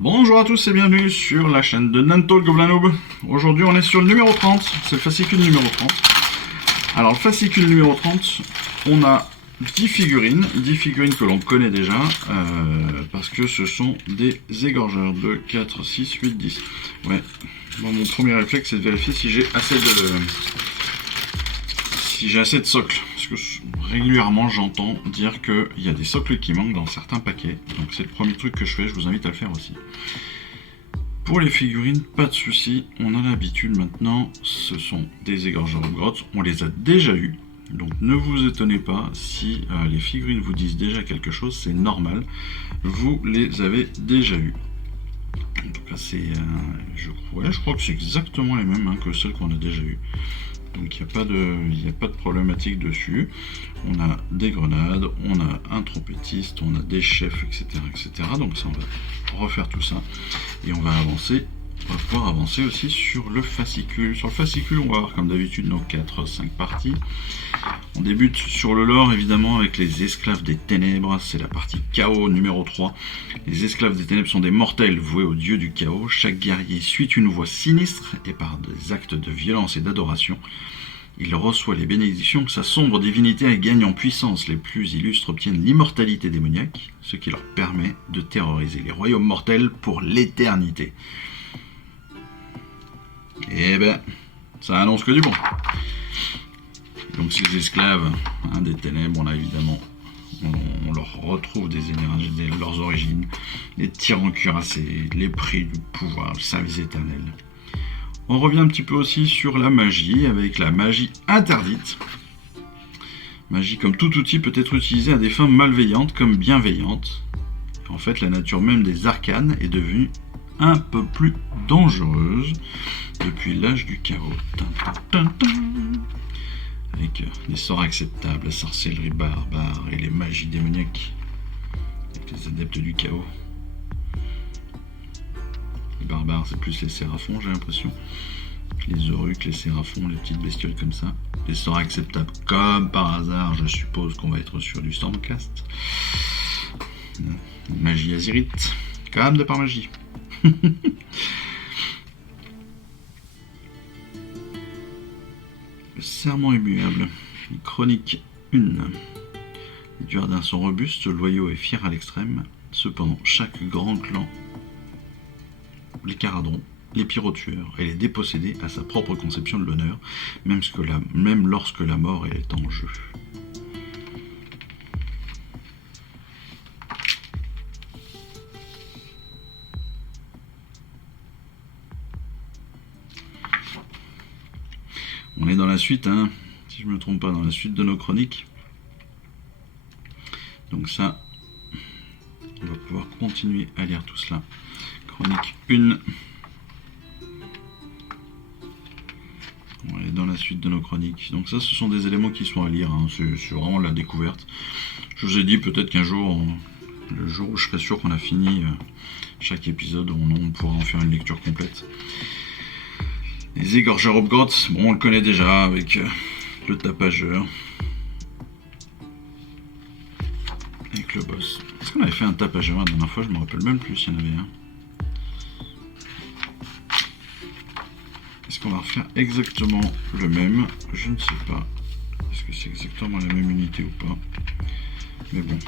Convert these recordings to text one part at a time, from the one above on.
Bonjour à tous et bienvenue sur la chaîne de Nanto le Gobelin Noob. Aujourd'hui on est sur le numéro 30, c'est le fascicule numéro 30. Alors le fascicule numéro 30, on a 10 figurines que l'on connaît déjà, parce que ce sont des égorgeurs de 4, 6, 8, 10. Ouais, bon, mon premier réflexe c'est de vérifier si j'ai assez de socles, parce que régulièrement j'entends dire qu'il y a des socles qui manquent dans certains paquets, donc c'est le premier truc que je fais, je vous invite à le faire aussi. Pour les figurines, pas de souci, on a l'habitude maintenant, ce sont des égorgeurs de grottes, on les a déjà eus, donc ne vous étonnez pas si les figurines vous disent déjà quelque chose, c'est normal, vous les avez déjà eus. En tout cas, c'est, je crois que c'est exactement les mêmes que celles qu'on a déjà eues. Donc il n'y a pas de problématique dessus. On a des grenades, on a un trompettiste, on a des chefs, etc. etc. Donc ça, on va refaire tout ça. Et on va pouvoir avancer aussi sur le fascicule. Sur le fascicule, on va avoir comme d'habitude nos 4-5 parties. On débute sur le lore évidemment avec les esclaves des ténèbres, c'est la partie chaos numéro 3. Les esclaves des ténèbres sont des mortels voués au dieu du chaos. Chaque guerrier suit une voie sinistre et par des actes de violence et d'adoration, il reçoit les bénédictions que sa sombre divinité gagne en puissance. Les plus illustres obtiennent l'immortalité démoniaque, ce qui leur permet de terroriser les royaumes mortels pour l'éternité. Eh ben, ça annonce que du bon. Donc ces esclaves des ténèbres, on a évidemment, on leur retrouve des énergies, leurs origines, les tyrans cuirassés, les prix du pouvoir, le service éternel. On revient un petit peu aussi sur la magie, avec la magie interdite. Magie comme tout outil peut être utilisée à des fins malveillantes comme bienveillantes. En fait, la nature même des arcanes est devenue un peu plus dangereuse depuis l'âge du chaos. Avec les sorts acceptables, la sorcellerie barbare et les magies démoniaques, avec les adeptes du chaos. Les barbares, c'est plus les séraphons, j'ai l'impression. Les eunuques, les séraphons, les petites bestioles comme ça. Les sorts acceptables, comme par hasard, je suppose qu'on va être sur du Stormcast. Magie azyrite, comme de par magie. Le serment immuable, chronique 1. Les Duardins sont robustes, loyaux et fiers à l'extrême. Cependant, chaque grand clan, les Caradrons, les pyrotueurs et les dépossédés a sa propre conception de l'honneur, même lorsque la mort est en jeu. On est dans la suite, si je ne me trompe pas, dans la suite de nos chroniques. Donc ça, on va pouvoir continuer à lire tout cela. Chronique 1. On est dans la suite de nos chroniques. Donc ça, ce sont des éléments qui sont à lire, c'est vraiment la découverte. Je vous ai dit peut-être qu'un jour, le jour où je serai sûr qu'on a fini chaque épisode, on pourra en faire une lecture complète. Les égorgeurs Obgroth, bon, on le connaît déjà avec le tapageur. Avec le boss. Est-ce qu'on avait fait un tapageur la dernière fois? Je me rappelle même plus s'il y en avait un. Est-ce qu'on va refaire exactement le même? Je ne sais pas. Est-ce que c'est exactement la même unité ou pas? Mais bon.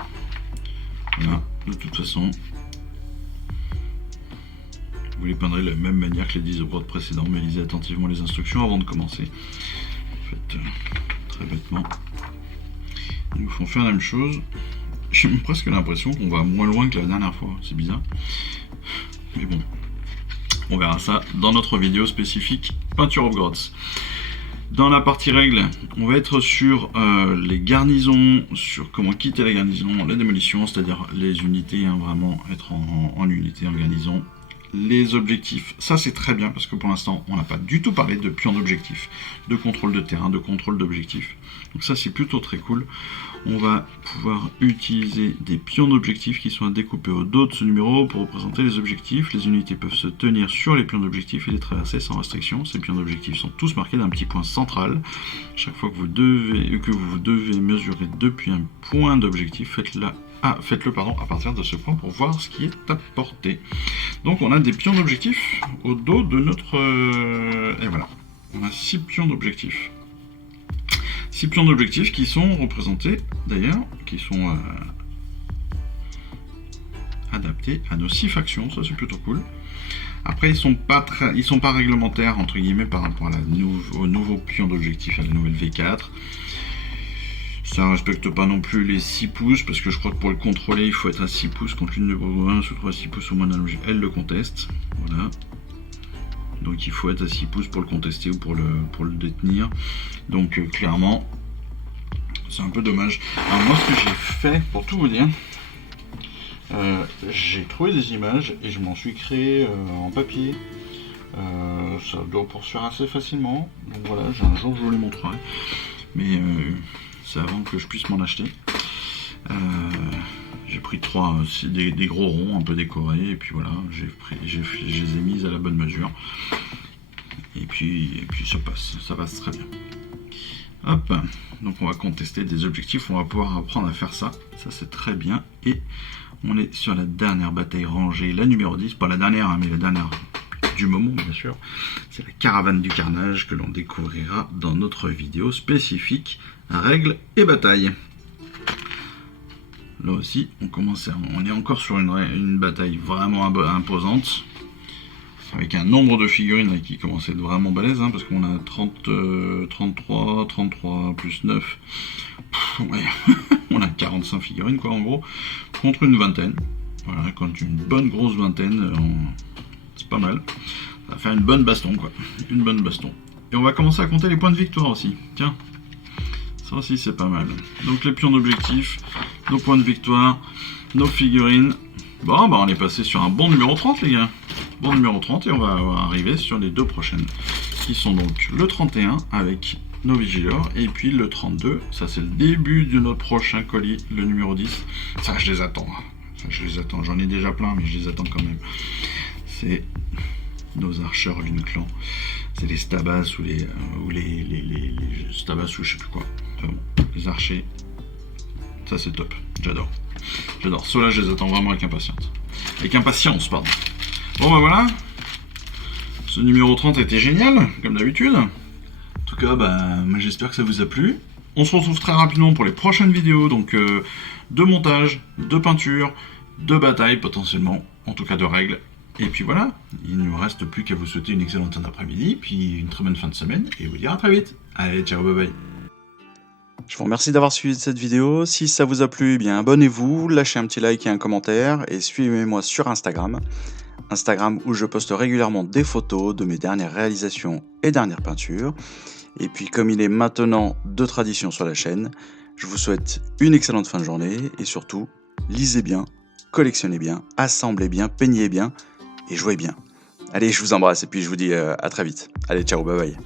Voilà, de toute façon. Vous les peindrez de la même manière que les 10 Obgroth précédents, mais lisez attentivement les instructions avant de commencer. En fait, très bêtement, ils nous font faire la même chose. J'ai presque l'impression qu'on va moins loin que la dernière fois, c'est bizarre. Mais bon, on verra ça dans notre vidéo spécifique peinture Obgroth. Dans la partie règles, on va être sur les garnisons, sur comment quitter la garnison, la démolition, c'est-à-dire les unités, vraiment être en unité, en garnison. Les objectifs, ça c'est très bien parce que pour l'instant on n'a pas du tout parlé de pions d'objectifs, de contrôle de terrain, de contrôle d'objectifs. Donc ça c'est plutôt très cool. On va pouvoir utiliser des pions d'objectifs qui sont à découper au dos de ce numéro pour représenter les objectifs. Les unités peuvent se tenir sur les pions d'objectifs et les traverser sans restriction. Ces pions d'objectifs sont tous marqués d'un petit point central. Chaque fois que vous devez mesurer depuis un point d'objectif, faites-la faites-le à partir de ce point pour voir ce qui est apporté. Donc on a des pions d'objectifs au dos de notre... et voilà, on a 6 pions d'objectifs. 6 pions d'objectifs qui sont représentés d'ailleurs, qui sont adaptés à nos 6 factions, ça c'est plutôt cool. Après ils sont pas réglementaires entre guillemets par rapport à au nouveau pion d'objectif, à la nouvelle V4. Ça ne respecte pas non plus les 6 pouces, parce que je crois que pour le contrôler, il faut être à 6 pouces. Quand l'une de vos mains se trouve à 6 pouces au moins d'analogie, elle le conteste. Voilà. Donc il faut être à 6 pouces pour le contester ou pour le détenir. Donc clairement, c'est un peu dommage. Alors moi, ce que j'ai fait, pour tout vous dire, j'ai trouvé des images et je m'en suis créé en papier. Ça doit poursuivre assez facilement. Donc voilà, un jour je vous les montrerai. Mais... c'est avant que je puisse m'en acheter. J'ai pris 3, des gros ronds un peu décorés, et puis voilà, je les ai mises à la bonne mesure. Et puis ça passe très bien. Hop, donc on va contester des objectifs, on va pouvoir apprendre à faire ça. Ça c'est très bien. Et on est sur la dernière bataille rangée, la numéro 10, pas la dernière, hein, mais la dernière du moment bien sûr. C'est la caravane du carnage que l'on découvrira dans notre vidéo spécifique règles et bataille. Là aussi on est encore sur une bataille vraiment imposante, avec un nombre de figurines là, qui commence à être vraiment balèze, hein, parce qu'on a 33 plus 9, ouais. On a 45 figurines quoi en gros, contre une vingtaine. Voilà, contre une bonne grosse vingtaine, c'est pas mal. Ça va faire une bonne baston quoi, une bonne baston. Et on va commencer à compter les points de victoire aussi, tiens. Ça aussi c'est pas mal. Donc les pions d'objectif, nos points de victoire, nos figurines. Bon bah on est passé sur un bon numéro 30 les gars. Bon numéro 30 et on va arriver sur les 2 prochaines. Qui sont donc le 31 avec nos Vigilors et puis le 32. Ça c'est le début de notre prochain colis, le numéro 10. Ça je les attends. J'en ai déjà plein mais je les attends quand même. C'est nos archers d'une clan. C'est les Stabas ou les Stabas ou je sais plus quoi. Enfin bon, les archers. Ça c'est top. J'adore. Ceux-là je les attends vraiment avec impatience. Pardon. Bon bah voilà. Ce numéro 30 était génial, comme d'habitude. En tout cas, moi j'espère que ça vous a plu. On se retrouve très rapidement pour les prochaines vidéos, donc de montage, de peinture, de bataille potentiellement, en tout cas de règles. Et puis voilà, il ne me reste plus qu'à vous souhaiter une excellente fin d'après-midi, puis une très bonne fin de semaine, et vous dire à très vite. Allez, ciao, bye bye. Je vous remercie d'avoir suivi cette vidéo. Si ça vous a plu, eh bien abonnez-vous, lâchez un petit like et un commentaire, et suivez-moi sur Instagram où je poste régulièrement des photos de mes dernières réalisations et dernières peintures. Et puis comme il est maintenant de tradition sur la chaîne, je vous souhaite une excellente fin de journée, et surtout, lisez bien, collectionnez bien, assemblez bien, peignez bien, et jouez bien. Allez, je vous embrasse, et puis je vous dis à très vite. Allez, ciao, bye bye.